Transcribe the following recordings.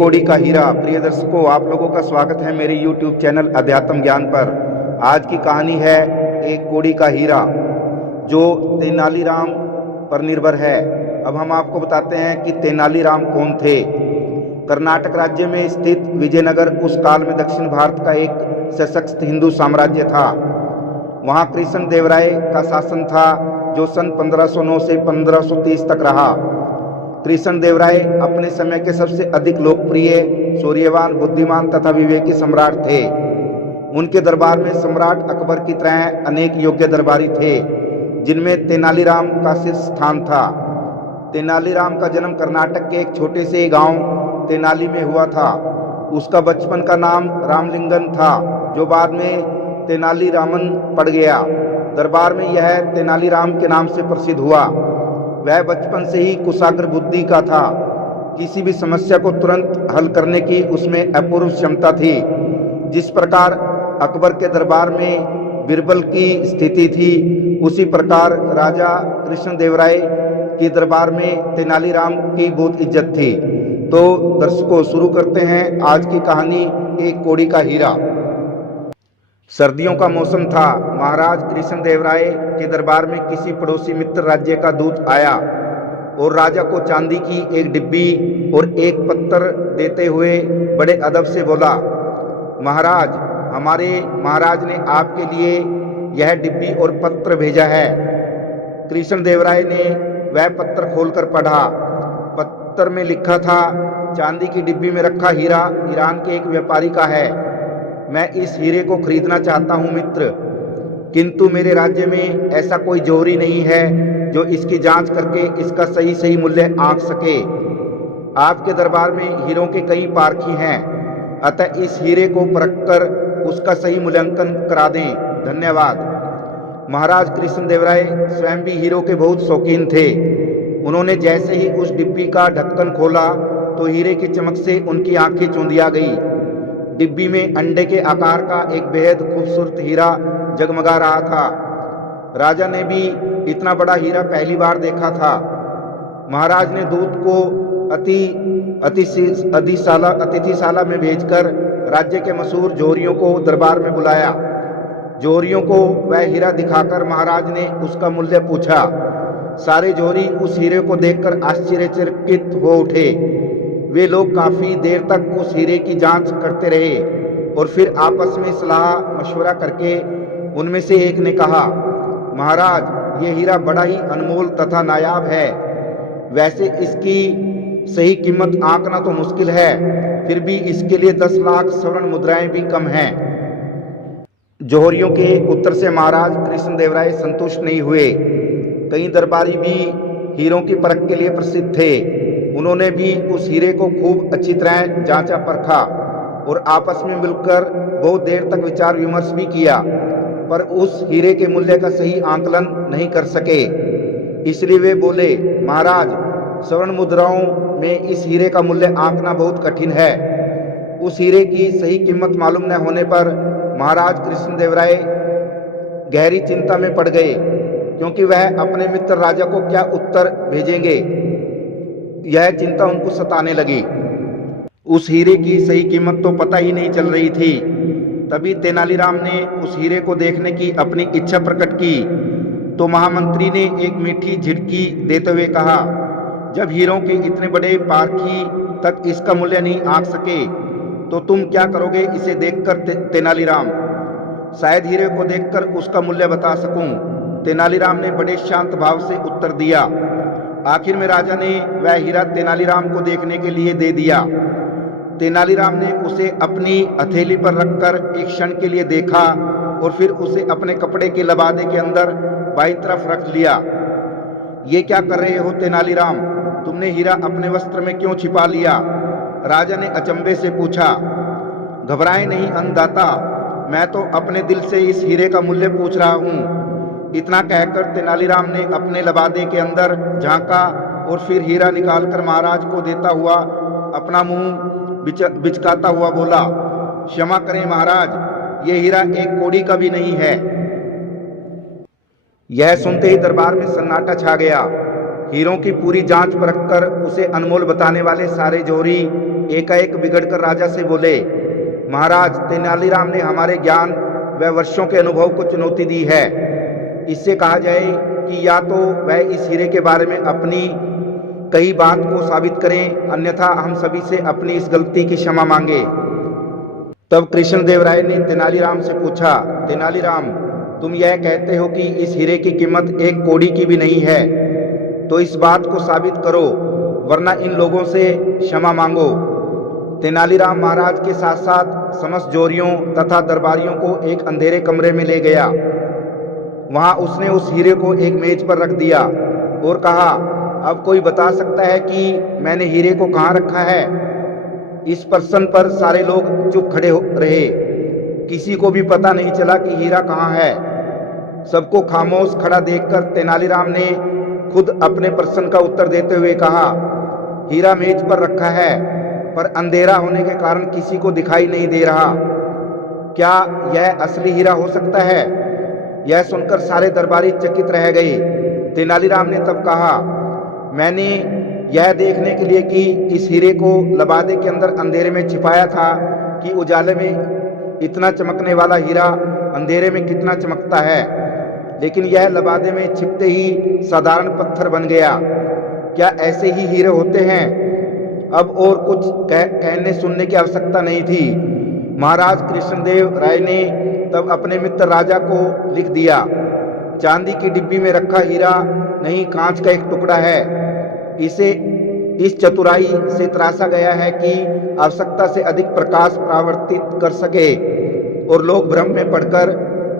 कौड़ी का हीरा। प्रिय दर्शकों, आप लोगों का स्वागत है मेरे YouTube चैनल अध्यात्म ज्ञान पर। आज की कहानी है एक कौड़ी का हीरा जो तेनालीराम पर निर्भर है। अब हम आपको बताते हैं कि तेनालीराम कौन थे। कर्नाटक राज्य में स्थित विजयनगर उस काल में दक्षिण भारत का एक सशक्त हिंदू साम्राज्य था। वहाँ कृष्ण देवराय का शासन था जो सन 1509 से 1530 तक रहा। कृष्ण देवराय अपने समय के सबसे अधिक लोकप्रिय, शौर्यवान, बुद्धिमान तथा विवेकी सम्राट थे। उनके दरबार में सम्राट अकबर की तरह अनेक योग्य दरबारी थे, जिनमें तेनालीराम का शीर्ष स्थान था। तेनालीराम का जन्म कर्नाटक के एक छोटे से गांव तेनाली में हुआ था। उसका बचपन का नाम रामलिंगन था, जो बाद में तेनालीरामन पड़ गया। दरबार में यह तेनालीराम के नाम से प्रसिद्ध हुआ। वह बचपन से ही कुशाग्र बुद्धि का था। किसी भी समस्या को तुरंत हल करने की उसमें अपूर्व क्षमता थी। जिस प्रकार अकबर के दरबार में बीरबल की स्थिति थी, उसी प्रकार राजा कृष्णदेवराय के दरबार में तेनालीराम की बहुत इज्जत थी। तो दर्शकों, शुरू करते हैं आज की कहानी, एक कौड़ी का हीरा। सर्दियों का मौसम था। महाराज कृष्णदेवराय के दरबार में किसी पड़ोसी मित्र राज्य का दूत आया और राजा को चांदी की एक डिब्बी और एक पत्थर देते हुए बड़े अदब से बोला, महाराज, हमारे महाराज ने आपके लिए यह डिब्बी और पत्र भेजा है। कृष्णदेवराय ने वह पत्र खोलकर पढ़ा। पत्र में लिखा था, चांदी की डिब्बी में रखा हीरा ईरान के एक व्यापारी का है। मैं इस हीरे को खरीदना चाहता हूँ मित्र, किंतु मेरे राज्य में ऐसा कोई जौहरी नहीं है जो इसकी जांच करके इसका सही मूल्य आंक सके। आपके दरबार में हीरों के कई पारखी हैं, अतः इस हीरे को परखकर उसका सही मूल्यांकन करा दें। धन्यवाद। महाराज कृष्णदेवराय स्वयं भी हीरों के बहुत शौकीन थे। उन्होंने जैसे ही उस डिब्बी का ढक्कन खोला तो हीरे की चमक से उनकी आंखें चौंधिया गई। डिब्बी में अंडे के आकार का एक बेहद खूबसूरत हीरा जगमगा रहा था। राजा ने भी इतना बड़ा हीरा पहली बार देखा था। महाराज ने दूत को अतिथिशाला में भेजकर राज्य के मशहूर जौहरियों को दरबार में बुलाया। जौहरियों को वह हीरा दिखाकर महाराज ने उसका मूल्य पूछा। सारे जौहरी उस हीरे को देखकर आश्चर्यचकित हो उठे। वे लोग काफी देर तक उस हीरे की जांच करते रहे और फिर आपस में सलाह मशवरा करके उनमें से एक ने कहा, महाराज, ये हीरा बड़ा ही अनमोल तथा नायाब है। वैसे इसकी सही कीमत आंकना तो मुश्किल है, फिर भी इसके लिए 10 लाख स्वर्ण मुद्राएं भी कम हैं। जौहरियों के उत्तर से महाराज कृष्णदेवराय संतुष्ट नहीं हुए। कई दरबारी भी हीरों की परख के लिए प्रसिद्ध थे। उन्होंने भी उस हीरे को खूब अच्छी तरह जांचा परखा और आपस में मिलकर बहुत देर तक विचार विमर्श भी किया, पर उस हीरे के मूल्य का सही आंकलन नहीं कर सके। इसलिए वे बोले, महाराज, स्वर्ण मुद्राओं में इस हीरे का मूल्य आंकना बहुत कठिन है। उस हीरे की सही कीमत मालूम न होने पर महाराज कृष्णदेवराय गहरी चिंता में पड़ गए, क्योंकि वह अपने मित्र राजा को क्या उत्तर भेजेंगे। यह चिंता उनको सताने लगी। उस हीरे की सही कीमत तो पता ही नहीं चल रही थी। तभी तेनालीराम ने उस हीरे को देखने की अपनी इच्छा प्रकट की तो महामंत्री ने एक मीठी झिड़की देते हुए कहा, जब हीरों के इतने बड़े पारखी तक इसका मूल्य नहीं आंक सके तो तुम क्या करोगे इसे देखकर? तेनालीराम, शायद हीरे को देखकर उसका मूल्य बता सकूं। तेनालीराम ने बड़े शांत भाव से उत्तर दिया। आखिर में राजा ने वह हीरा तेनालीराम को देखने के लिए दे दिया। तेनालीराम ने उसे अपनी हथेली पर रखकर एक क्षण के लिए देखा और फिर उसे अपने कपड़े के लबादे के अंदर बाईं तरफ रख लिया। ये क्या कर रहे हो तेनालीराम? तुमने हीरा अपने वस्त्र में क्यों छिपा लिया? राजा ने अचंभे से पूछा। घबराए नहीं अन्नदाता, मैं तो अपने दिल से इस हीरे का मूल्य पूछ रहा हूँ। इतना कहकर तेनालीराम ने अपने लबादे के अंदर झांका और फिर हीरा निकालकर महाराज को देता हुआ अपना मुंह बिचकाता हुआ बोला, क्षमा करें महाराज, ये हीरा एक कौड़ी का भी नहीं है। यह सुनते ही दरबार में सन्नाटा छा गया। हीरों की पूरी जांच परखकर उसे अनमोल बताने वाले सारे जौहरी एकाएक बिगड़कर राजा से बोले, महाराज, तेनालीराम ने हमारे ज्ञान व वर्षों के अनुभव को चुनौती दी है। इससे कहा जाए कि या तो वह इस हीरे के बारे में अपनी कई बात को साबित करें, अन्यथा हम सभी से अपनी इस गलती की क्षमा मांगे। तब कृष्णदेवराय ने तेनालीराम से पूछा, तेनालीराम, तुम यह कहते हो कि इस हीरे की कीमत एक कौड़ी की भी नहीं है, तो इस बात को साबित करो, वरना इन लोगों से क्षमा मांगो। तेनालीराम महाराज के साथ साथ समस्त जोरियों तथा दरबारियों को एक अंधेरे कमरे में ले गया। वहां उसने उस हीरे को एक मेज पर रख दिया और कहा, अब कोई बता सकता है कि मैंने हीरे को कहाँ रखा है? इस प्रश्न पर सारे लोग चुप खड़े रहे। किसी को भी पता नहीं चला कि हीरा कहाँ है। सबको खामोश खड़ा देखकर तेनालीराम ने खुद अपने प्रश्न का उत्तर देते हुए कहा, हीरा मेज पर रखा है, पर अंधेरा होने के कारण किसी को दिखाई नहीं दे रहा। क्या यह असली हीरा हो सकता है? यह सुनकर सारे दरबारी चकित रह गए। तेनालीराम ने तब कहा, मैंने यह देखने के लिए कि इस हीरे को लबादे के अंदर अंधेरे में छिपाया था कि उजाले में इतना चमकने वाला हीरा अंधेरे में कितना चमकता है, लेकिन यह लबादे में छिपते ही साधारण पत्थर बन गया। क्या ऐसे ही हीरे होते हैं? अब और कुछ कहने सुनने की आवश्यकता नहीं थी। महाराज कृष्णदेव राय ने तब अपने मित्र राजा को लिख दिया, चांदी की डिब्बी में रखा हीरा नहीं, कांच का एक टुकड़ा है। इसे इस चतुराई से तराशा गया है कि आवश्यकता से अधिक प्रकाश परावर्तित कर सके और लोग भ्रम में पड़कर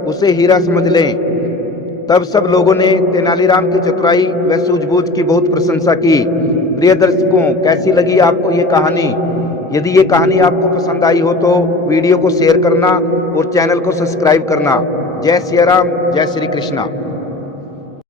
उसे हीरा समझ लें। तब सब लोगों ने तेनालीराम की चतुराई व सूझबूझ की बहुत प्रशंसा की। प्रिय दर्शकों, कैसी लगी आपको ये कहानी? यदि ये कहानी आपको पसंद आई हो तो वीडियो को शेयर करना और चैनल को सब्सक्राइब करना। जय सिया राम, जय श्री कृष्णा।